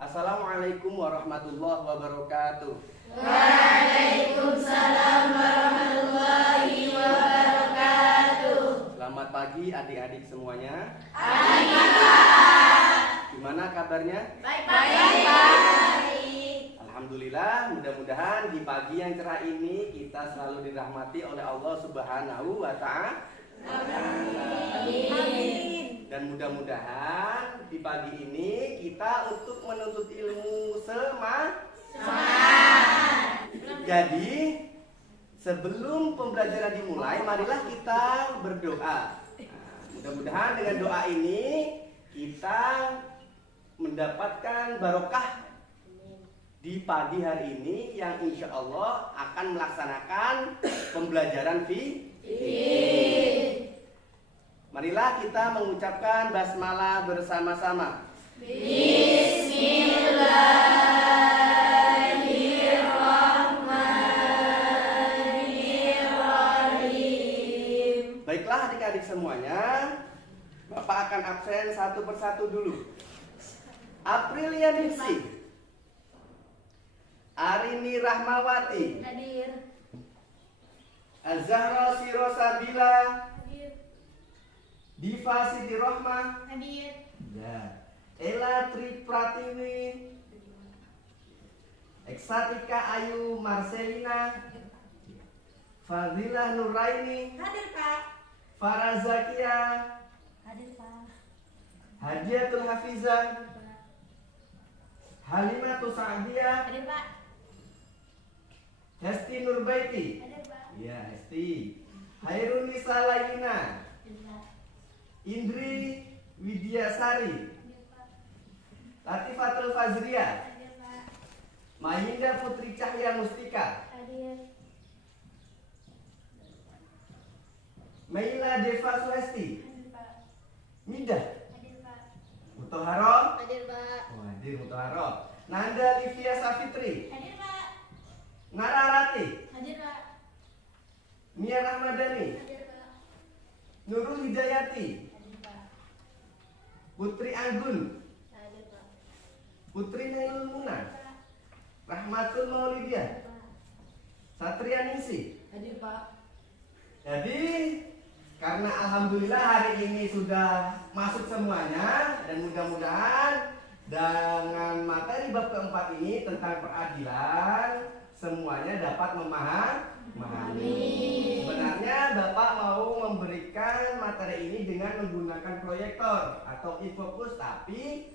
Assalamualaikum warahmatullahi wabarakatuh. Waalaikumsalam warahmatullahi wabarakatuh. Selamat pagi adik-adik semuanya. Pagi, Pak. Gimana kabarnya? Baik, Pak. Alhamdulillah, mudah-mudahan di pagi yang cerah ini kita selalu dirahmati oleh Allah Subhanahu wa Ta'ala. Amin. Dan mudah-mudahan di pagi ini kita untuk menuntut ilmu semangat. Jadi sebelum pembelajaran dimulai, marilah kita berdoa. Mudah-mudahan dengan doa ini kita mendapatkan barokah di pagi hari ini yang insya Allah akan melaksanakan pembelajaran fikih. Marilah kita mengucapkan basmalah bersama-sama. Bismillahirrahmanirrahim. Baiklah adik-adik semuanya, Bapak akan absen satu persatu dulu. Aprilia Nisi, Arini Rahmawati, Hadir. Azahra Sirosabila, Hadir. Diva Siti Rohmah, Hadir. ya. Ela Tri Pratiwi, Eksatika Ayu Marcelina, Fadilah Nuraini, Hadir, Pak. Farah Zakia, Hadir, Pak. Hadiatul Hafizah, Halimatul Sa'diyah, Hadir, Pak. Hesti Nurbaiti, Hadir, Pak. ya Hesti, Hairunisa Layina, Hadir, Pak. Indri Widyasari, Hadir, Pak. Latifatul Fazriyah, Hadir, Pak. Mahinda Putri Cahya Mustika, Hadir. Meila Deva Sulesti, Hadir, Pak. Midah Hadir, Pak. Mutoharo, Hadir, Pak. hadir Mutoharo, Nanda Livia Safitri, Hadir, Pak. Nararati, Hadir, Pak. Mia Rahmadani, Hadir, Pak. Nurul Hidayati, Hadir, Pak. Putri Anggun, Hadir, Pak. Putri Nailul Muna, Pak. Rahmatul Maulidiyah, Pak. Satria Ningsi. Hadir, Pak. Jadi karena alhamdulillah hari ini sudah masuk semuanya dan mudah-mudahan dengan materi bab keempat ini tentang peradilan semuanya dapat memahami. Sebenarnya Bapak mau memberikan materi ini dengan menggunakan proyektor atau e-focus, tapi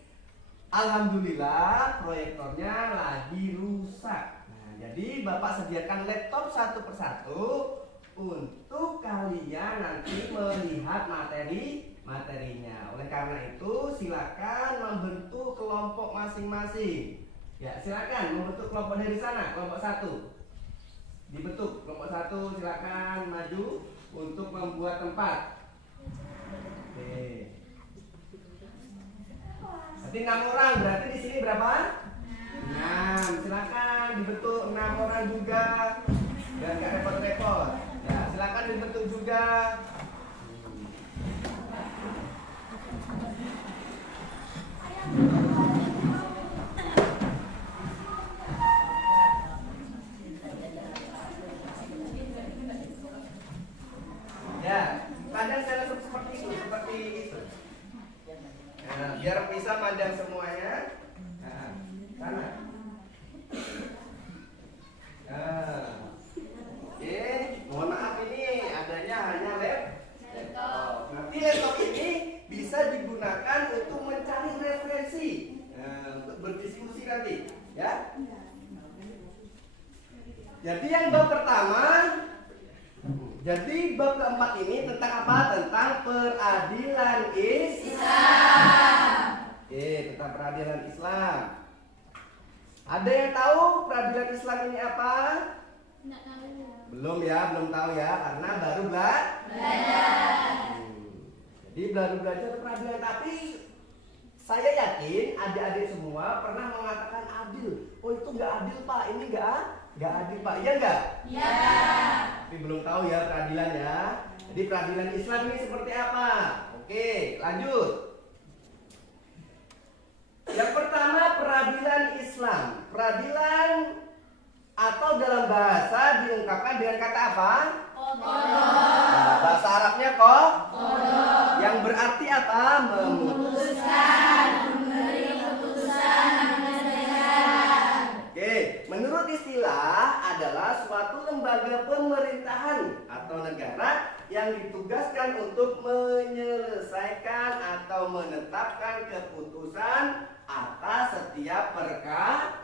alhamdulillah proyektornya lagi rusak. Nah, jadi Bapak sediakan laptop satu persatu untuk kalian nanti melihat materinya. Oleh karena itu silakan membentuk kelompok masing-masing. Ya, silakan membentuk kelompok dari sana, kelompok satu. Dibentuk kelompok satu, silakan maju untuk membuat tempat. Oke. Berarti 6 orang, berarti di sini berapa? 6. Silakan dibentuk 6 orang juga. Dan gak repot-repot. Ya, silakan dibentuk juga. Ya, pandang saya seperti itu. Nah, biar bisa pandang semuanya. Nah, sana. Nah. Oke, mohon maaf ini adanya hanya laptop. Nanti laptop ini bisa digunakan untuk mencari referensi, untuk berdiskusi nanti, ya. Jadi yang bab pertama, jadi bab keempat ini tentang apa? Tentang peradilan Islam. Oke, tentang peradilan Islam. Ada yang tahu peradilan Islam ini apa? Nggak tahu. Belum ya, belum tahu ya, karena baru Belajar. Jadi baru belajar peradilan, tapi saya yakin adik-adik semua pernah mengatakan adil. Oh itu nggak adil Pak, ini nggak adil Pak, iya nggak? Ya. Tapi belum tahu ya peradilan ya. Jadi peradilan Islam ini seperti apa? Oke, lanjut. Yang pertama peradilan Yang berarti apa? Memutuskan. Oke, menurut istilah adalah suatu lembaga pemerintahan atau negara yang ditugaskan untuk menyelesaikan atau menetapkan keputusan atas setiap perkara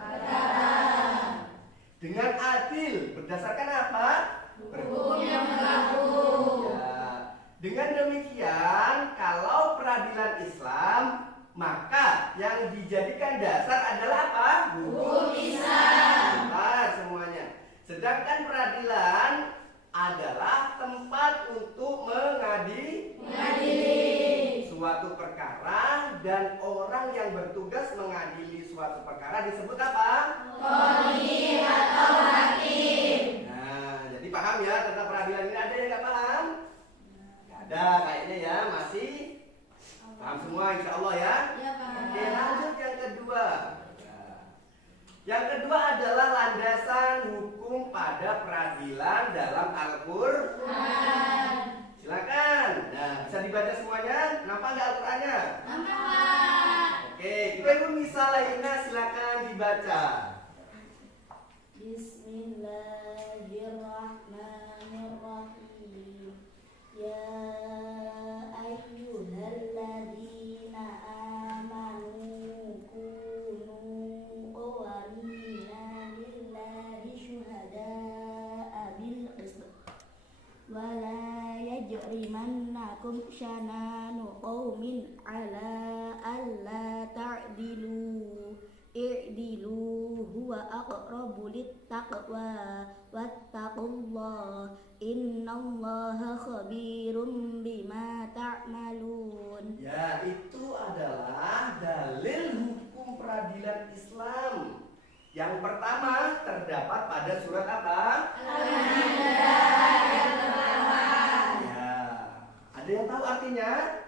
dengan adil berdasarkan apa? Hukum yang berlaku. Ya. Dengan demikian, kalau peradilan Islam, maka yang dijadikan dasar adalah apa? Hukum Islam. Benar semuanya. Sedangkan peradilan adalah tempat untuk mengadili suatu perkara, dan orang yang bertugas mengadili suatu perkara disebut apa? Qadhi atau hakim. Nah, jadi paham ya tentang peradilan ini? Ada yang nggak paham? Nggak ada kayaknya ya, masih paham semua insya Allah ya. Ya, Pak. Oke, lanjut yang kedua. Yang kedua adalah landasan hukum pada peradilan dalam Al-Qur'an. Silakan. Nah, bisa dibaca semuanya. Nampak nggak Al-Qur'annya? Nampak, Pak. Oke, kita ibu misal lainnya silakan dibaca. Bismillahirrahmanirrahim. Ya ayyuhalladzina amanu kunu qawamina lillahi syuhada'a bil qist wa la yajrimannakum syananu qaumin ala alla ta'dilu i'dilu huwa aqrabu littaqwa wattaqullah innallaha khabirum bima ta'malun. Ya, itu adalah dalil hukum peradilan Islam. Yang pertama terdapat pada surat apa? Ya, ada yang tahu artinya?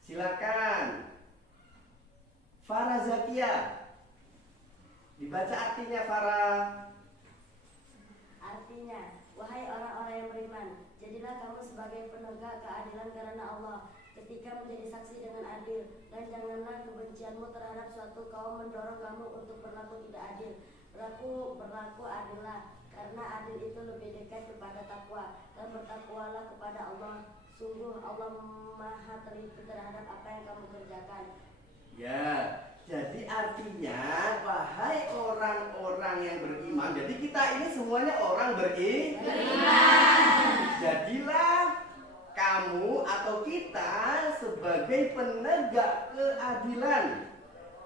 Silakan. Farah Zakia. Dibaca artinya Farah. Artinya, wahai orang-orang yang beriman, jadilah kamu sebagai penegak keadilan karena Allah ketika menjadi saksi dengan adil, dan janganlah kebencianmu terhadap suatu kaum mendorong kamu untuk berlaku tidak adil. Berlaku adillah, karena adil itu lebih dekat kepada takwa, dan bertakwalah kepada Allah. Sungguh Allah Maha teliti terhadap apa yang kamu kerjakan. Ya, jadi artinya wahai orang-orang yang beriman. Jadi kita ini semuanya orang beriman. Jadilah kamu atau kita sebagai penegak keadilan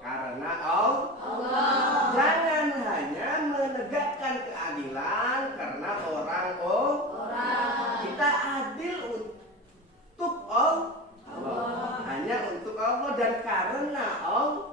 karena Allah. Jangan hanya menegakkan keadilan karena orang. Kita adil untuk Allah. Hanya untuk Allah dan karena Allah.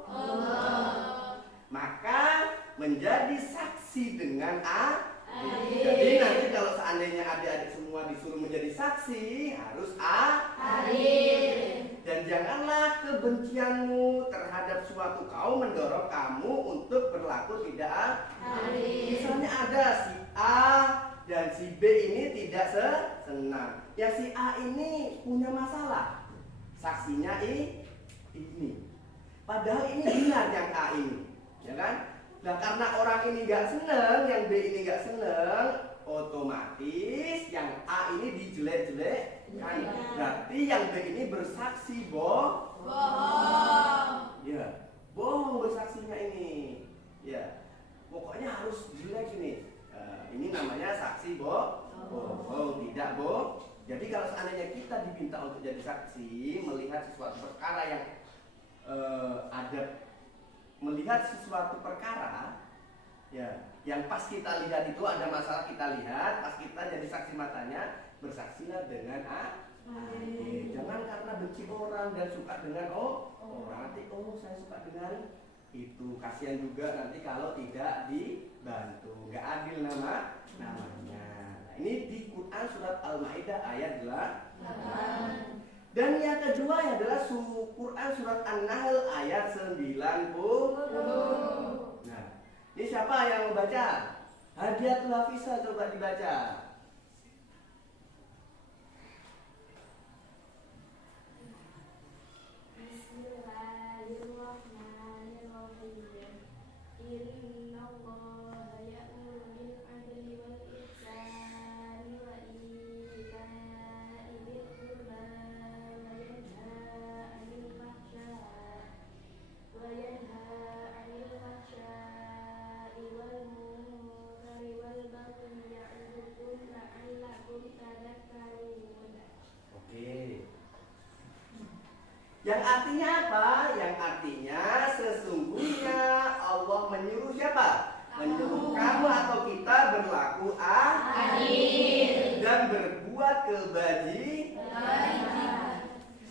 Maka menjadi saksi dengan adil. Jadi nanti kalau seandainya adik-adik semua disuruh menjadi saksi, harus adil. Dan janganlah kebencianmu terhadap suatu kaum mendorong kamu untuk berlaku tidak adil. Misalnya ada si A dan si B ini tidak senang. Ya si A ini punya masalah. Saksinya ini. Padahal ini benar yang A ini, ya kan? Nah karena orang ini nggak seneng, yang B ini nggak seneng, otomatis yang A ini dijelek-jelekkan. Berarti yang B ini bersaksi bohong. Ya, bohong bersaksinya ini. Ya, pokoknya harus jelek ini. Ini namanya saksi bohong, tidak bohong. Jadi kalau seandainya kita diminta untuk jadi saksi, melihat sesuatu perkara yang melihat sesuatu perkara, ya, yang pas kita lihat itu ada masalah kita lihat, pas kita jadi saksi matanya, bersaksilah dengan adil. Jangan karena benci orang dan suka dengan orang, nanti saya suka dengan itu, kasihan juga nanti kalau tidak dibantu, nggak adil namanya. Nah, ini di Quran surat Al-Maidah ayat 8. Dan yang kedua adalah Quran surat An-Nahl ayat 90. Nah, ini siapa yang membaca? Hadiatul Hafizah, coba dibaca. Yang artinya apa? Yang artinya sesungguhnya Allah menyuruh siapa? Menyuruh kamu atau kita berlaku adil dan berbuat kebajikan,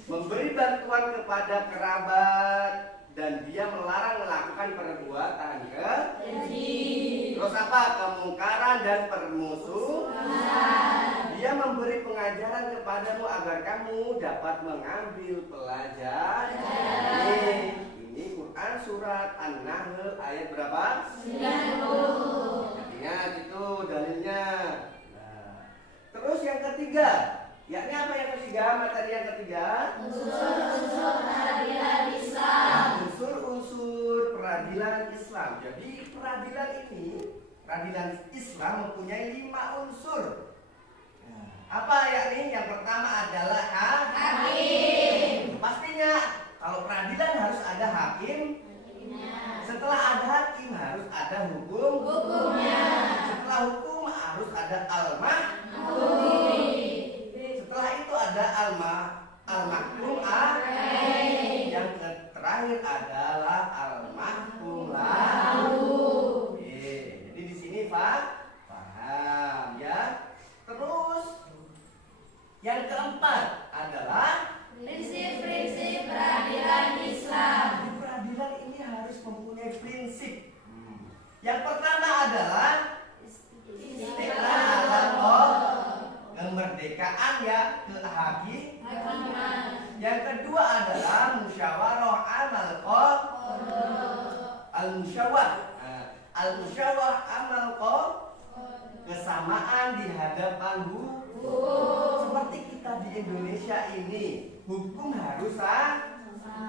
memberi bantuan kepada kerabat, dan dia melarang melakukan perbuatan keji. Terus apa? Kemungkaran dan permusuhan. Dia memberi pengajaran kepadamu agar kamu dapat mengambil pelajaran. Ini Quran surat An-Nahl ayat berapa? 90. Ingat itu dalilnya. Nah, terus yang ketiga, yakni apa yang ketiga? Materi yang ketiga, Unsur-unsur peradilan Islam. Unsur-unsur peradilan Islam. Jadi peradilan ini, peradilan Islam mempunyai 5 unsur. Apa yakni? Yang pertama adalah hakim. Pastinya kalau peradilan harus ada hakim. Setelah ada hakim harus ada hukumnya. Setelah hukum harus ada al-mahkum. Setelah itu ada al-mahkum yang terakhir adalah al-mahkum lahu. Jadi di sini paham ya. Terus yang keempat adalah Prinsip-prinsip peradilan Islam. peradilan ini harus mempunyai prinsip. Yang pertama adalah istiqlal al-qadha, kemerdekaan ya kehakiman. Yang kedua adalah musyawarah amal qadha, al-musyawarah amal qadha, kesamaan di hadapan hukum. Seperti kita di Indonesia ini, hukum harus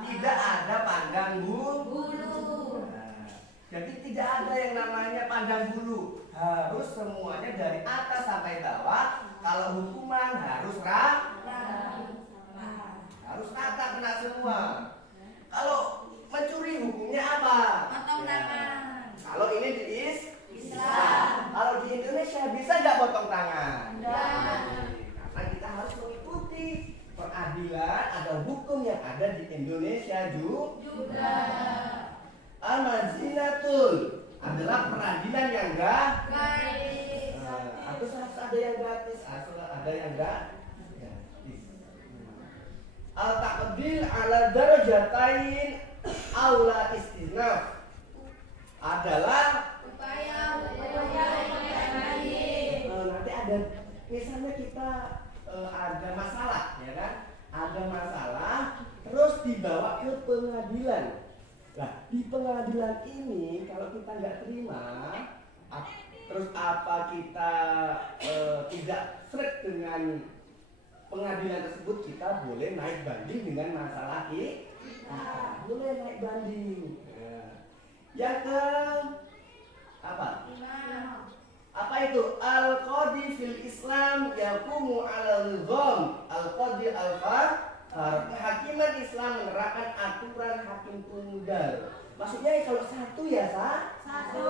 tidak ada pandang bulu. Jadi tidak ada yang namanya pandang bulu. Harus semuanya dari atas sampai bawah. Kalau hukuman harus harus rata kena semua. Kalau mencuri hukumnya apa? Potong tangan. Kalau ini di Islam. Kalau di Indonesia bisa nggak potong tangan? Tidak. Karena kita harus mengikuti peradilan atau hukum yang ada di Indonesia juga. Al-mazinatul adalah peradilan yang Gratis. harus ada yang gratis, harus ada yang gratis. Al-taqdil ala darajatain aula istinaf adalah Upaya yang baik. nanti ada misalnya kita ada masalah ya kan, ada masalah terus dibawa ke pengadilan. Nah di pengadilan ini kalau kita nggak terima terus apa kita tidak seret dengan pengadilan tersebut, kita boleh naik banding dengan masalah kita, boleh naik banding. Yang ke apa itu? Al-qadi fil Islam yaqumu 'ala nizam al-qadi al-fard. Kehakiman Islam menerapkan aturan hakim tunggal. Maksudnya kalau satu ya satu.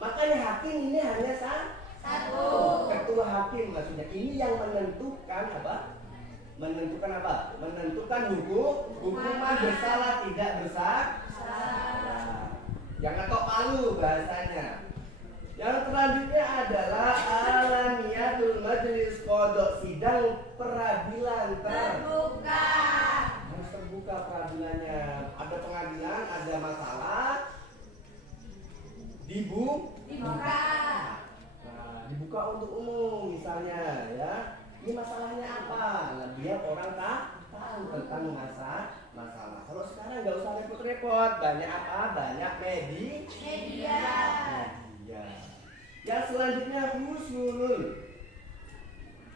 Makanya hakim ini hanya satu. Ketua hakim maksudnya. Ini yang menentukan apa? Menentukan hukuman bersalah tidak bersalah. Jangan tok palu bahasanya. Yang selanjutnya adalah alaniyatul majlis qadha, sidang peradilan Terbuka. harus terbuka peradilannya. Ada pengadilan, ada masalah, dibuka. Nah, dibuka untuk umum misalnya ya. Ini masalahnya apa? Nah, biar orang tahu tentang masalah. Kalau sekarang nggak usah repot-repot, banyak apa? Banyak media. Yang selanjutnya husnul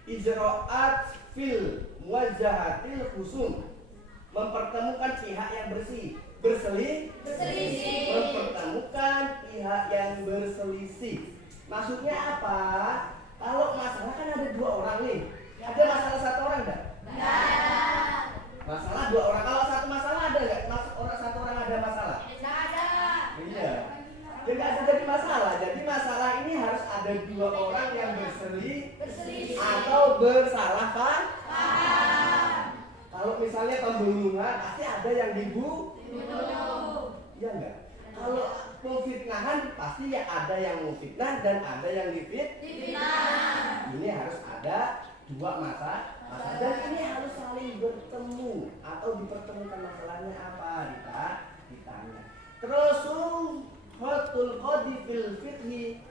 ijra'at fil muwajahatil khusum, mempertemukan pihak yang berselisih. Mempertemukan pihak yang berselisih. Maksudnya apa? Kalau masalah kan ada 2 orang nih. Ada masalah 1 orang enggak? Masalah 2 orang. Kalau satu masalah ada enggak? Satu orang ada masalah? Iya. Tidak ada jadi masalah. Jadi masalah ini harus ada 2 orang yang berselisih atau bersalah paham. misalnya pembunuhan, pasti ada yang dibunuh. Iya enggak? Kalau pemfitnahan pasti ya ada yang memfitnah dan ada yang difitnah. Ini harus ada dua masalah dan ini harus saling bertemu atau dipertemukan masalahnya apa ditanya. Terus hotul qadi fil fiqhi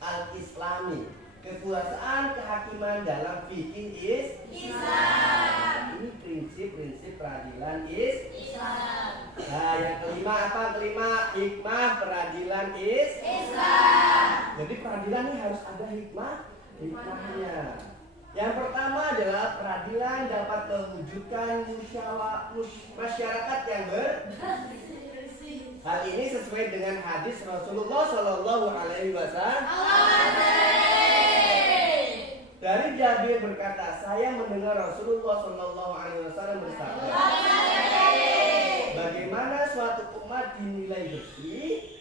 al-islami, kekuasaan kehakiman dalam fikih Islam. Ini prinsip-prinsip peradilan Islam. Nah, yang kelima apa? Kelima, hikmah peradilan Islam. Jadi peradilan ini harus ada hikmahnya. Yang pertama adalah peradilan dapat mewujudkan masyarakat yang bersih. Hal ini sesuai dengan hadis Rasulullah Shallallahu Alaihi Wasallam. Dari Jabir berkata, saya mendengar Rasulullah Shallallahu Alaihi Wasallam bersabda, bagaimana suatu umat dinilai bersih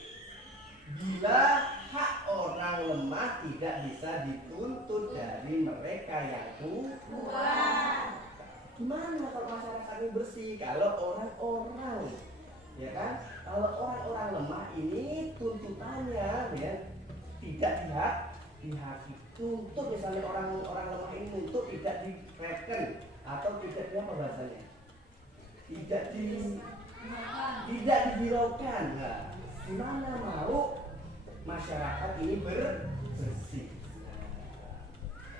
bila hak orang lemah tidak bisa dituntut dari mereka yang kuat. Gimana kalau masyarakat ini bersih? Kalau orang-orang, ya kan? Kalau orang-orang lemah ini tuntutannya ya tidak tuntut, misalnya orang-orang lemah ini tuntut tidak direken atau tidak apa bahasanya? Tidak dihiraukan. Nah, gimana mau masyarakat ini bersih?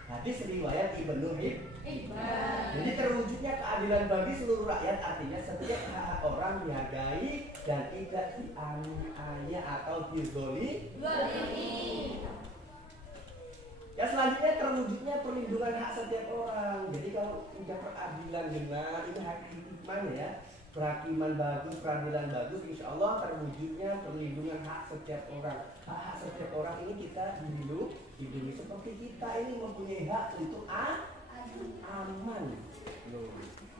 Hadis riwayat Ibnu Hibban. Jadi terwujudnya keadilan bagi seluruh rakyat, artinya setiap hak orang dihargai dan tidak dianiaya atau dizolimi. Ya selanjutnya terwujudnya perlindungan hak setiap orang. Jadi kalau udah peradilan benar, ini hikmah ya. Perhakiman bagus, peradilan bagus, insya Allah terwujudnya perlindungan hak setiap orang. Hak setiap orang ini kita dilindungi. Seperti kita ini mempunyai hak untuk aman.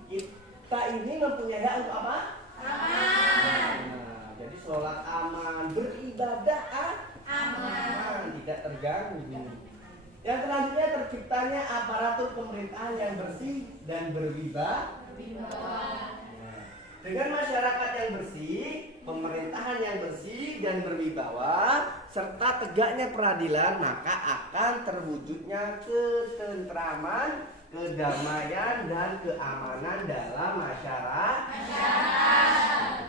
Kita ini mempunyai hak untuk apa? Aman. Nah, jadi sholat aman, beribadah aman, tidak terganggu. Yang selanjutnya terciptanya aparatur pemerintahan yang bersih dan berwibawa. Dengan masyarakat yang bersih, pemerintahan yang bersih dan berwibawa, serta tegaknya peradilan, maka akan terwujudnya ketentraman, kedamaian, dan keamanan dalam masyarakat.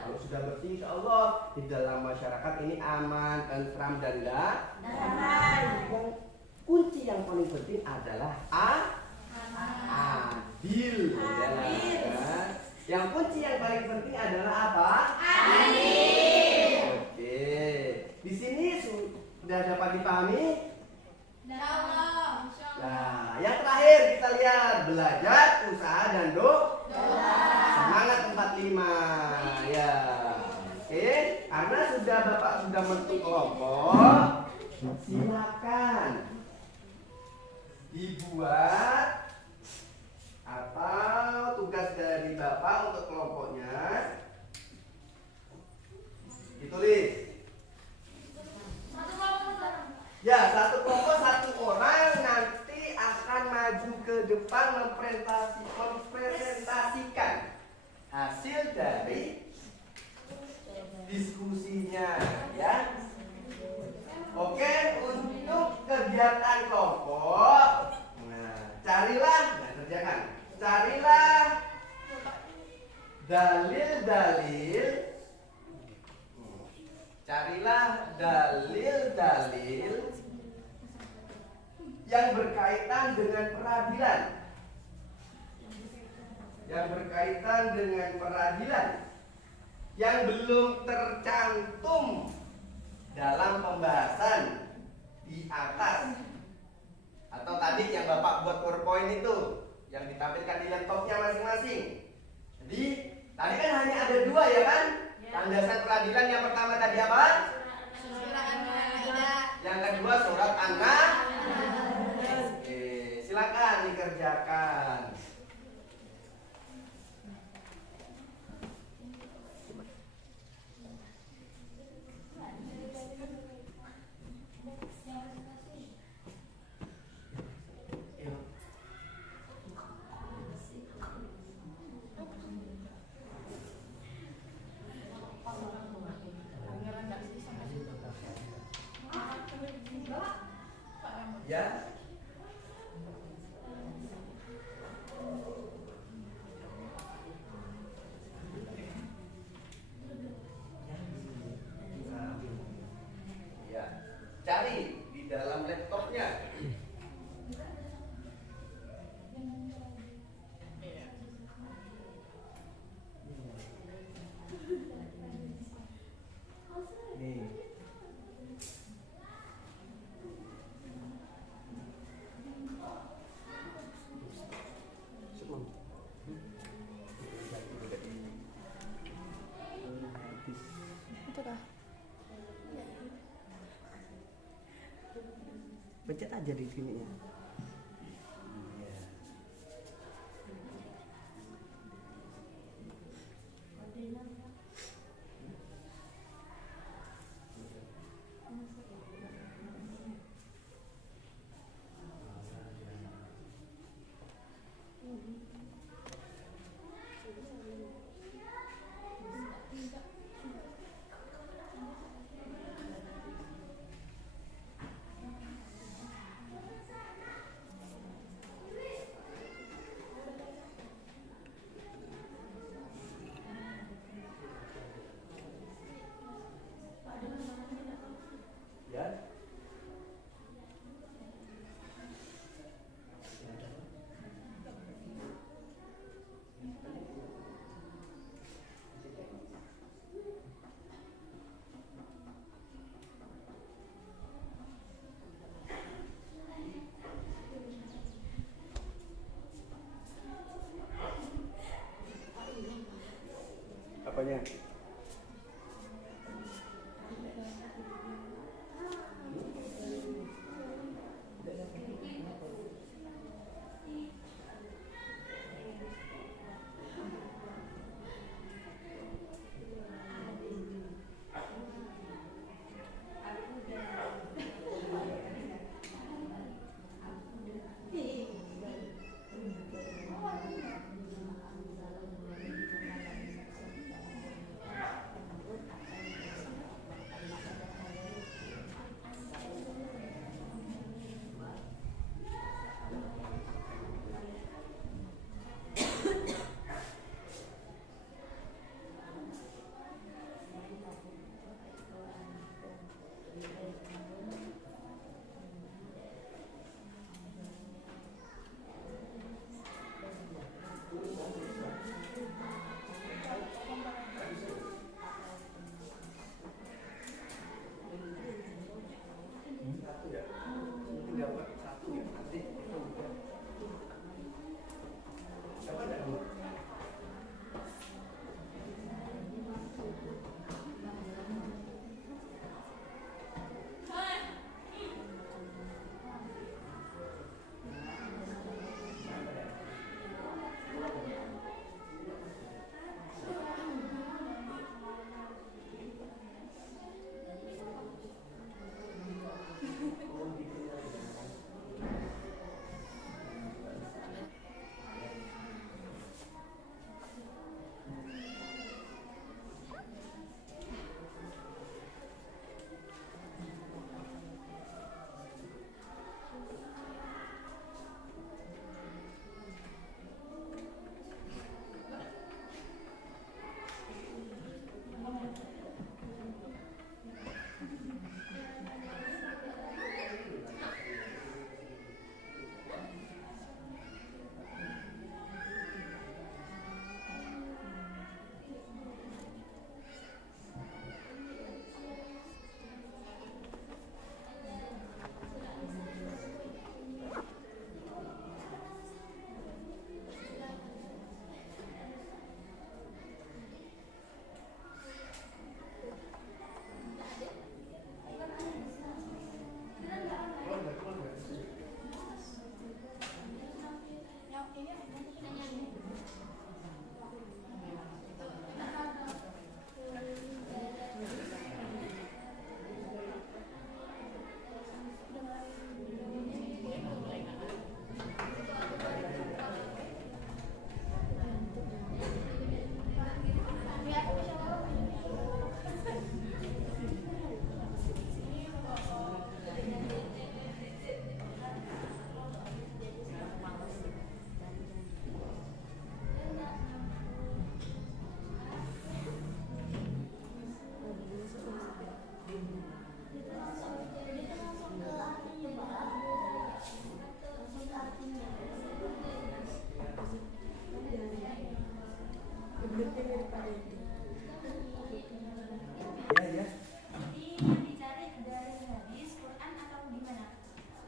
Kalau sudah bersih, insya Allah di dalam masyarakat ini aman, tentram, dan damai. Kunci yang paling penting adalah adil. Yang kunci yang paling penting adalah apa? Adil. Oke. Di sini sudah dapat dipahami? Nah, yang terakhir kita lihat belajar, usaha, dan doa. Semangat 45. Ya. Oke. Karena Bapak sudah bentuk kelompok, silakan dibuat atau tugas dari Bapak untuk kelompoknya ditulis. Ya, satu kelompok satu orang nanti akan maju ke depan mempresentasikan hasil dari diskusinya, ya. Oke, untuk kegiatan kelompok, carilah dalil-dalil yang berkaitan dengan peradilan yang belum tercantum dalam pembahasan di atas, atau tadi yang Bapak buat PowerPoint itu yang ditampilkan di laptopnya masing-masing. Jadi tadi kan hanya ada dua, ya kan? Landasan peradilan yang pertama tadi apa? Surat An-Maidah. Yang kedua surat An-Nahl. Oke, silakan dikerjakan. pencet aja di sini ya. Apanya?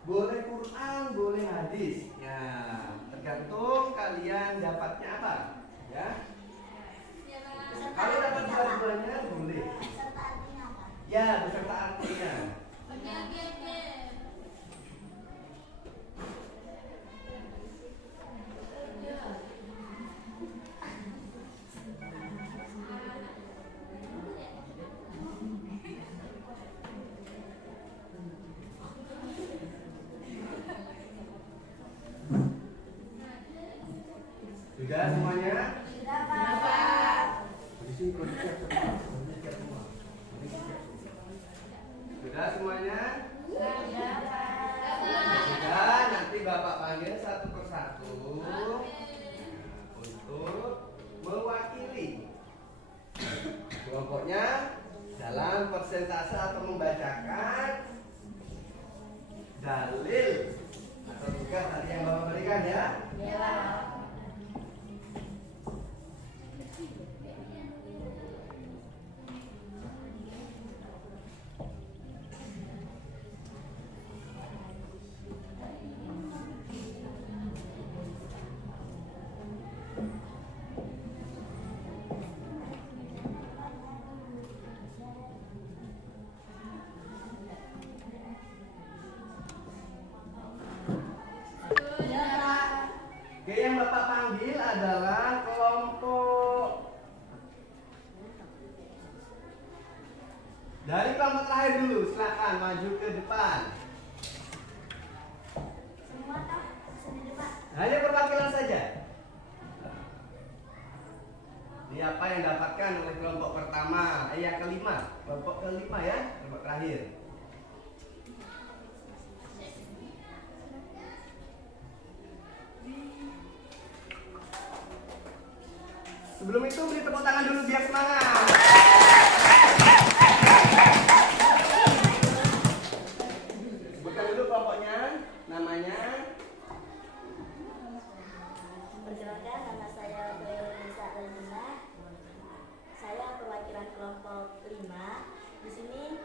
Boleh Quran, boleh hadis. Ya, tergantung kalian dapatnya apa. Ya. Kalau dapat dua-duanya boleh. Serta artinya apa? Ya, beserta artinya. Sudah semuanya? Sudah, Pak. Sudah semuanya? Sudah, Pak. Sudah, nanti Bapak panggil satu persatu untuk mewakili kelompoknya dalam persentase atau membacakan dalil atau tugas tadi yang Bapak berikan ya. Ya. Oke, yang Bapak panggil adalah kelompok dari kelompok terakhir dulu. Silakan maju ke depan. Semua tak sendiri Pak. Hanya perwakilan saja. Ini apa yang dapatkan oleh kelompok pertama, yang kelima, kelompok kelima ya, kelompok terakhir. Sebelum itu beri tepuk tangan dulu biar semangat. Sebutkan dulu kelompoknya, namanya. Perkenalkan, nama saya Nisa Alina. Saya perwakilan kelompok 5. Di sini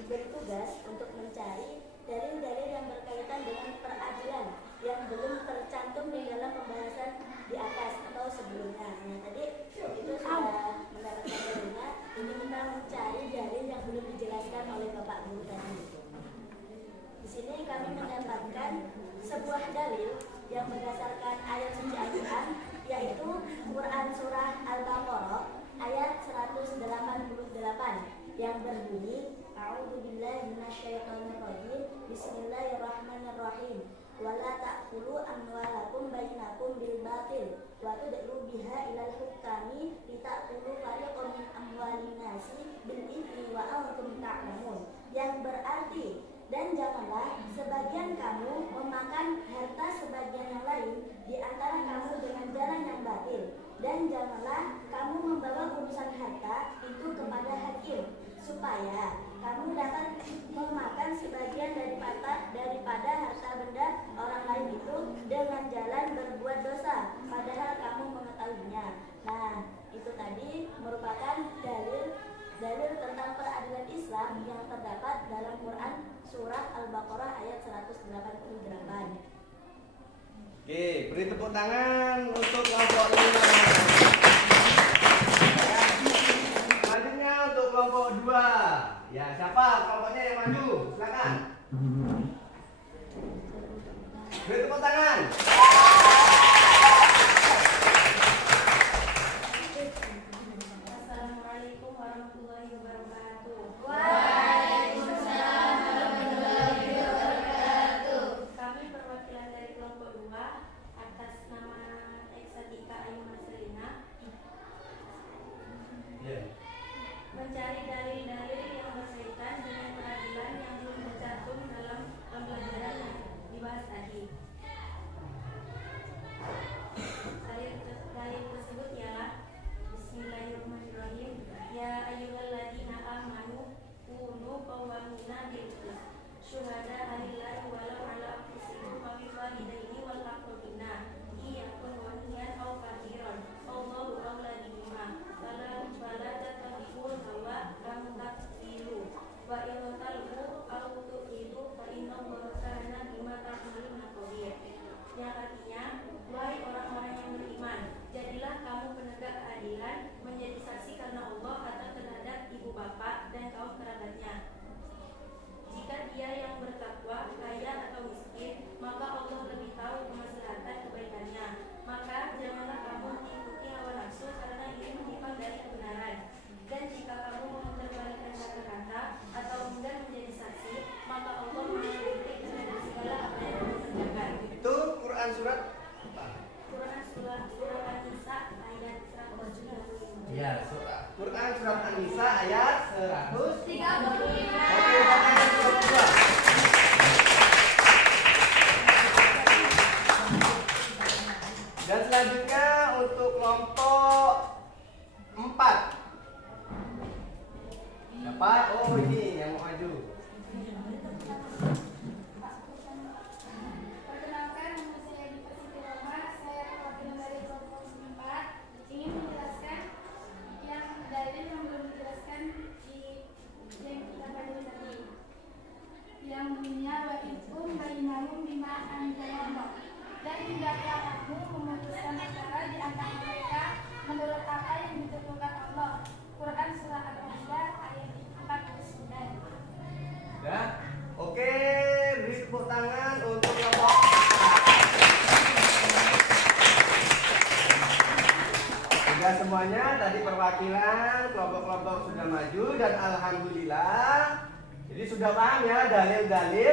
diberi tugas untuk mencari dalil-dalil yang berkaitan dengan peradilan yang belum tercantum di dalam pembahasan di atas atau sebelumnya. Nah, tadi itu sudah mendapatkan dalilnya. Ini kita mencari dalil yang belum dijelaskan oleh Bapak Guru tadi. Di sini kami mendapatkan sebuah dalil yang berdasarkan ayat suci Al-Quran, yaitu Quran Surah Al-Baqarah ayat 188 yang berbunyi A'udzubillahi minasyaitonirrajim Bismillahirrahmanirrahim wala ta'kulu amwalakum bainakum bil batil wa tud'u biha ilal hukami lita'kulu fariqam min amwalin nasi bil ithmi wa antum ta'lamun, yang berarti dan janganlah sebagian kamu memakan harta sebagian yang lain di antara kamu dengan jalan yang batil, dan janganlah kamu membawa urusan harta itu kepada hakim supaya kamu dapat memakan sebagian daripada harta benda orang lain itu dengan jalan berbuat dosa padahal kamu mengetahuinya. Nah, itu tadi merupakan dalil tentang peradilan Islam yang terdapat dalam Quran Surah Al-Baqarah ayat 188. Oke, beri tepuk tangan untuk kelompok 5. Selanjutnya untuk kelompok 2. Ya, siapa kelompoknya yang maju? Silakan. Beri tepuk tangan. Assalamualaikum warahmatullahi wabarakatuh. Waalaikumsalam warahmatullahi wabarakatuh. Kami perwakilan dari kelompok 2 atas nama Eksa Surat An-Nisa ayat 135. Ya, Quran surat An-Nisa ayat 100. 35. Oke, pertanyaan kedua. Dan selanjutnya untuk kelompok 4. Siapa? Oh, ini yang mau maju. Perkenalkan, nama saya Dita Siti Roma. Saya perwakilan dari kelompok 4 ingin menjelaskan yang dalil yang belum dijelaskan di yang kita pelajari tadi. Yang bunyinya wa ikum bainahum bima anzalallah. Dan hendaklah kamu memutuskan perkara di antara mereka menurut apa yang ditentukan Allah. Quran surah Al-Ma'idah ayat 49. Ya. Oke, beri tepuk tangan untuk kelompok. Sudah semuanya tadi perwakilan kelompok-kelompok sudah maju dan alhamdulillah. Jadi sudah paham ya dalilnya.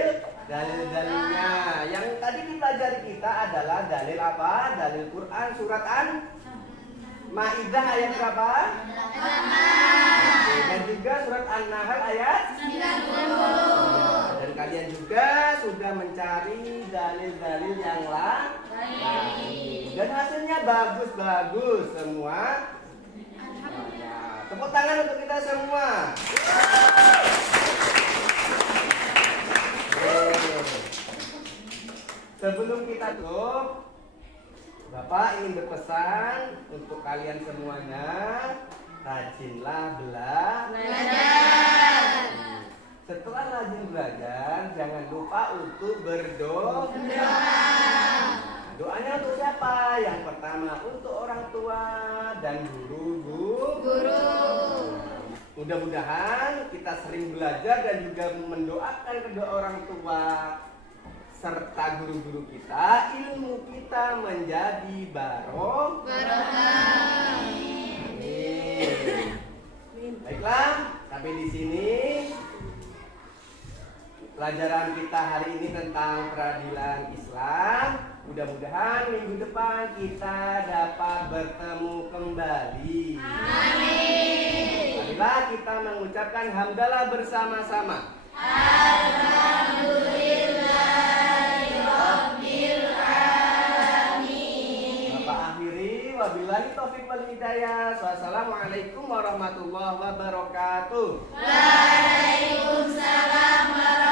Yang tadi dipelajari kita adalah dalil apa? Dalil Quran surat An-Maidah ayat berapa? Oke, dan juga surat An-Nahl ayat 90. Dan kalian juga sudah mencari dalil-dalil yang lain. Dan hasilnya bagus-bagus semua. Tepuk tangan untuk kita semua. Sebelum kita tutup, Bapak ingin berpesan untuk kalian semuanya, rajinlah belajar. Setelah rajin belajar, jangan lupa untuk berdoa. Doanya untuk siapa? Yang pertama untuk orang tua dan guru. Mudah-mudahan kita sering belajar dan juga mendoakan kedua orang tua serta guru-guru kita, ilmu kita menjadi barokah. Baiklah, sampai di sini pelajaran kita hari ini tentang peradilan Islam. Mudah-mudahan minggu depan kita dapat bertemu kembali. Amin. Marilah kita mengucapkan hamdalah bersama-sama. Alhamdulillahirabbil alamin. Bapak akhiri wabillahi taufik wal hidayah. Wassalamualaikum warahmatullahi wabarakatuh. Waalaikumsalam warahmatullahi wabarakatuh.